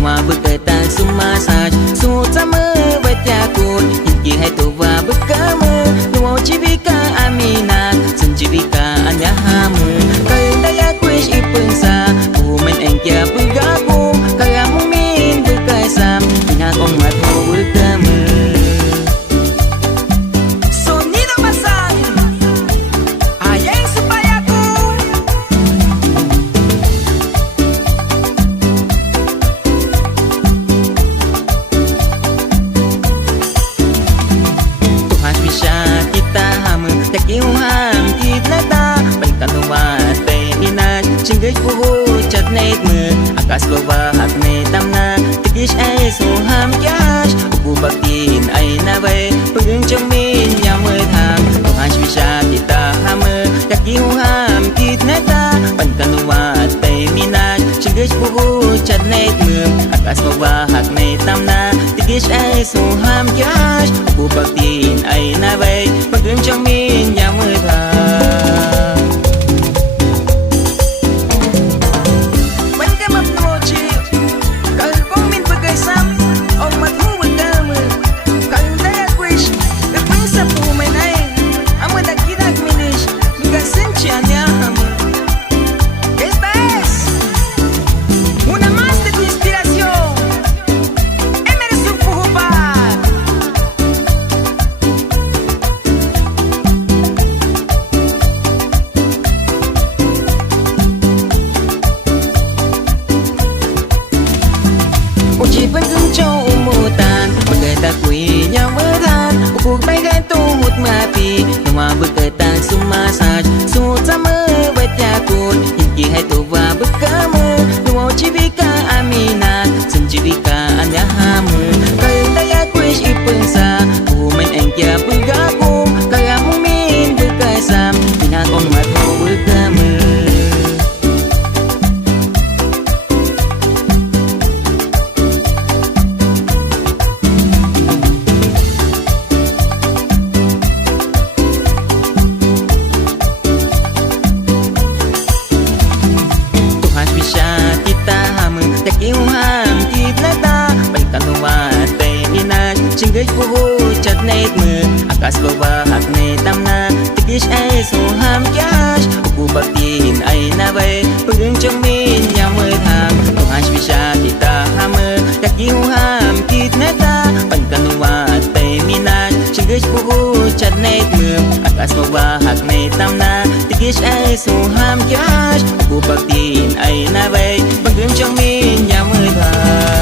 Nwa berketang sumasaj Sutama bertiakut Hinggi hai tuwa berkama Nwa cibika aminat Senjibika anda hama Kaya kuish ipengsa Kumen engkia bergaku Karamu min berkaisam Pihak omat ho berkama Singgit puhu cat nait me Akas bawa hak ne tamna Tegish ay suham kyash Ubu baktin ay nabay Pageng cengmin yang merham Tuhan swisha kita hama Kaki huham kit neta Pankan luat tay minat Singgit puhu cat nait me Akas bawa hak ne tamna Tegish ay suham kyash Ubu baktin ay nabay Pageng cengmin yang merham Uji pengkencang umutan Berkata kui yang berat Upuk baikkan tuhut mati Nwa berketang sumasaj Sutama bertiakut Hinggi hai tuwa berkama Nwa cibika aminat Senjibika anda hama Kaya kuish ipengsa Kumen engkia bergaku Karamu min berkaisam Pihak omat ho berkama Singgit puhu cat nait me Akas bawa hak ne tamna Tegish ay suham kyash Ubu baktin ay nabay Pageng cengmin yang merham Tuhan swisha kita hama Kaki huham kit neta Pankan luat tay minat Singgit puhu cat nait me Akas bawa hak ne tamna Tegish ay suham kyash Ubu baktin ay nabay Pageng cengmin yang merham